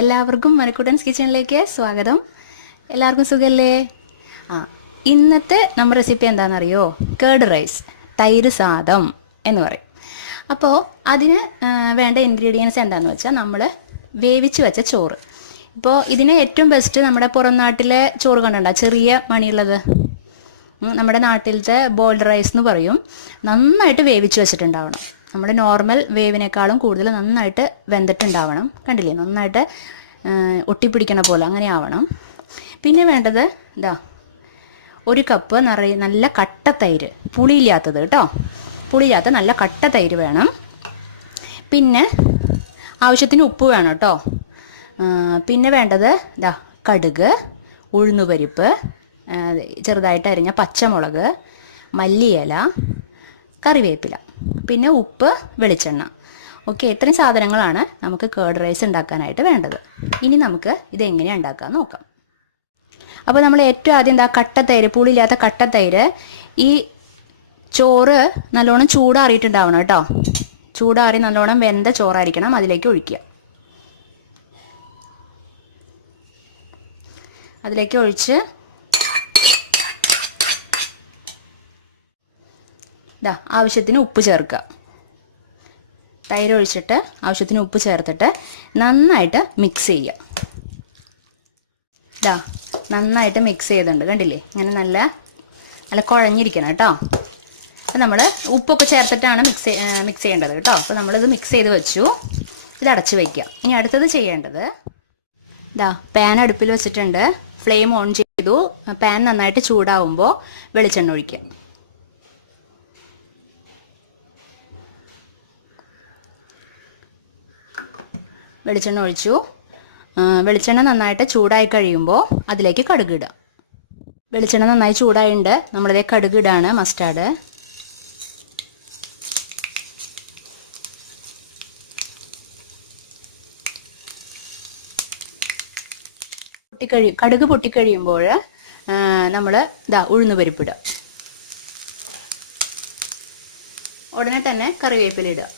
എല്ലാവർക്കും മനക്കുട്ടൻസ് കിച്ചണിലേക്ക് സ്വാഗതം. എല്ലാവർക്കും സുഖല്ലേ? ഇന്നത്തെ നമ്മുടെ റെസിപ്പി എന്താണെന്നറിയോ? കേർഡ് റൈസ്, തൈര് സാദം എന്ന് പറയും. അപ്പോൾ അതിന് വേണ്ട ഇൻഗ്രീഡിയൻസ് എന്താണെന്ന് വെച്ചാൽ നമ്മൾ വേവിച്ച് വെച്ച ചോറ്. ഇപ്പോൾ ഇതിന് ഏറ്റവും ബെസ്റ്റ് നമ്മുടെ പുറം നാട്ടിലെ ചോറ് കണ്ടുണ്ടോ, ചെറിയ മണിയുള്ളത്, നമ്മുടെ നാട്ടിലത്തെ ബോയിൽഡ് റൈസ് എന്ന് പറയും. നന്നായിട്ട് വേവിച്ച് വെച്ചിട്ടുണ്ടാവണം. നമ്മുടെ നോർമൽ വേവിനേക്കാളും കൂടുതൽ നന്നായിട്ട് വെന്തിട്ടുണ്ടാവണം. കണ്ടില്ലേ, നന്നായിട്ട് ഒട്ടിപ്പിടിക്കണ പോലെ അങ്ങനെ ആവണം. പിന്നെ വേണ്ടത് ഒരു കപ്പ് നല്ല കട്ട തൈര്, പുളിയില്ലാത്തത് കേട്ടോ, പുളിയില്ലാത്ത നല്ല കട്ട തൈര് വേണം. പിന്നെ ആവശ്യത്തിന് ഉപ്പ് വേണം കേട്ടോ. പിന്നെ വേണ്ടത് കടുക്, ഉഴുന്നുപരിപ്പ്, ചെറുതായിട്ട് അരിഞ്ഞ പച്ചമുളക്, മല്ലിയില, കറിവേപ്പില, പിന്നെ ഉപ്പ്, വെളിച്ചെണ്ണ. ഓക്കെ, ഇത്രയും സാധനങ്ങളാണ് നമുക്ക് കേർഡ് റൈസ് ഉണ്ടാക്കാനായിട്ട് വേണ്ടത്. ഇനി നമുക്ക് ഇതെങ്ങനെയാണ് ഉണ്ടാക്കാൻ നോക്കാം. അപ്പോൾ നമ്മൾ ഏറ്റവും ആദ്യം കട്ടത്തൈര്, പുളിയില്ലാത്ത കട്ടത്തൈര്, ഈ ചോറ് നല്ലോണം ചൂടാറിയിട്ടുണ്ടാവണം കേട്ടോ. ചൂടാറി നല്ലോണം വെന്ത ചോറായിരിക്കണം, അതിലേക്ക് ഒഴിക്കുക. അതിലേക്ക് ഒഴിച്ച് ആവശ്യത്തിന് ഉപ്പ് ചേർക്കുക. തൈര് ഒഴിച്ചിട്ട് ആവശ്യത്തിന് ഉപ്പ് ചേർത്തിട്ട് നന്നായിട്ട് മിക്സ് ചെയ്യുക. നന്നായിട്ട് മിക്സ് ചെയ്തിട്ടുണ്ട്, കണ്ടില്ലേ? ഇങ്ങനെ നല്ല നല്ല കുഴഞ്ഞിരിക്കണം കേട്ടോ. അപ്പം നമ്മൾ ഉപ്പൊക്കെ ചേർത്തിട്ടാണ് മിക്സ് ചെയ്യേണ്ടത് കേട്ടോ. അപ്പോൾ നമ്മളിത് മിക്സ് ചെയ്ത് വെച്ചു. ഇത് അടച്ച് വയ്ക്കുക. ഇനി അടുത്തത് ചെയ്യേണ്ടത്, പാൻ അടുപ്പിൽ വെച്ചിട്ടുണ്ട്, ഫ്ലെയിം ഓൺ ചെയ്തു. പാൻ നന്നായിട്ട് ചൂടാവുമ്പോൾ വെളിച്ചെണ്ണ ഒഴിക്കുക. വെളിച്ചെണ്ണ ഒഴിച്ചു. വെളിച്ചെണ്ണ നന്നായിട്ട് ചൂടായി കഴിയുമ്പോൾ അതിലേക്ക് കടുക് ഇടുക. വെളിച്ചെണ്ണ നന്നായി ചൂടായിട്ടുണ്ട്, നമ്മളിതേ കടുക് ഇടാണ്, മസ്റ്റാർഡ്. കടുക് പൊട്ടിക്കഴിയുമ്പോൾ നമ്മൾ ഉഴുന്നുപരിപ്പിടുക. ഉടനെ തന്നെ കറിവേപ്പില ഇടുക.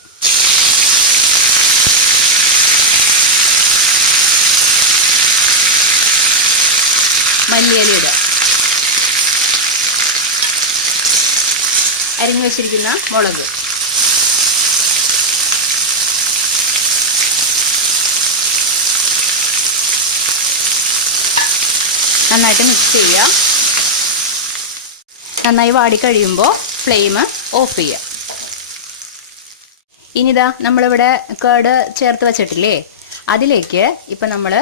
മല്ലിയില ഇടുക. അരിഞ്ഞു വെച്ചിരിക്കുന്ന മുളക്, നന്നായിട്ട് മിക്സ് ചെയ്യുക. നന്നായി വാടിക്കഴിയുമ്പോൾ ഫ്ലെയിം ഓഫ് ചെയ്യുക. ഇനിതാ നമ്മളിവിടെ കേർഡ് ചേർത്ത് വെച്ചിട്ടില്ലേ, അതിലേക്ക് ഇപ്പം നമ്മൾ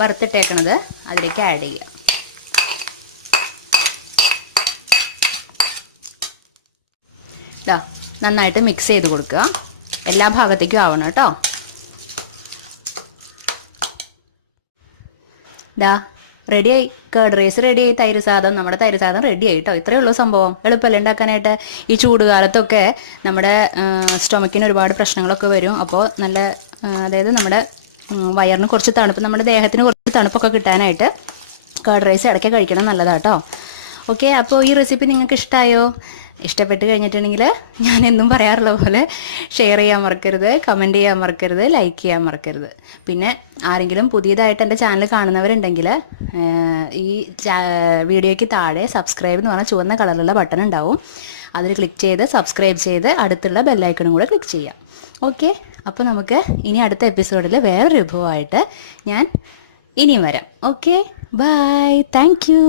വറുത്തിട്ടേക്കണത് അതിലേക്ക് ആഡ് ചെയ്യുക. നന്നായിട്ട് മിക്സ് ചെയ്ത് കൊടുക്കുക. എല്ലാ ഭാഗത്തേക്കും ആവണം കേട്ടോ. റെഡിയായി, കേർഡ് റൈസ് റെഡിയായി. തൈര് സാദം, നമ്മുടെ തൈര് സാദം റെഡിയായി കേട്ടോ. ഇത്രയേ ഉള്ളൂ സംഭവം. എളുപ്പമല്ലേ ഉണ്ടാക്കാനായിട്ട്? ഈ ചൂടുകാലത്തൊക്കെ നമ്മുടെ സ്റ്റൊമക്കിന് ഒരുപാട് പ്രശ്നങ്ങളൊക്കെ വരും. അപ്പോൾ നല്ല, അതായത് നമ്മുടെ വയറിന് കുറച്ച് തണുപ്പ്, നമ്മുടെ ദേഹത്തിന് കുറച്ച് തണുപ്പൊക്കെ കിട്ടാനായിട്ട് കേർഡ് റൈസ് ഇടയ്ക്ക് കഴിക്കണം, നല്ലതാട്ടോ. ഓക്കെ, അപ്പോൾ ഈ റെസിപ്പി നിങ്ങൾക്ക് ഇഷ്ടമായോ? ഇഷ്ടപ്പെട്ട് കഴിഞ്ഞിട്ടുണ്ടെങ്കിൽ ഞാൻ എന്നും പറയാറുള്ള പോലെ ഷെയർ ചെയ്യാൻ മറക്കരുത്, കമൻറ്റ് ചെയ്യാൻ മറക്കരുത്, ലൈക്ക് ചെയ്യാൻ മറക്കരുത്. പിന്നെ ആരെങ്കിലും പുതിയതായിട്ട് എൻ്റെ ചാനൽ കാണുന്നവരുണ്ടെങ്കിൽ ഈ വീഡിയോയ്ക്ക് താഴെ സബ്സ്ക്രൈബ് എന്ന് പറഞ്ഞാൽ ചുവന്ന കളറിലുള്ള ബട്ടൺ ഉണ്ടാവും. അതിൽ ക്ലിക്ക് ചെയ്ത് സബ്സ്ക്രൈബ് ചെയ്ത് അടുത്തുള്ള ബെല്ലൈക്കണും കൂടെ ക്ലിക്ക് ചെയ്യാം. ഓക്കെ, അപ്പോൾ നമുക്ക് ഇനി അടുത്ത എപ്പിസോഡിൽ വേറൊരു വിഭവമായിട്ട് ഞാൻ ഇനിയും വരാം. Okay, bye, thank U.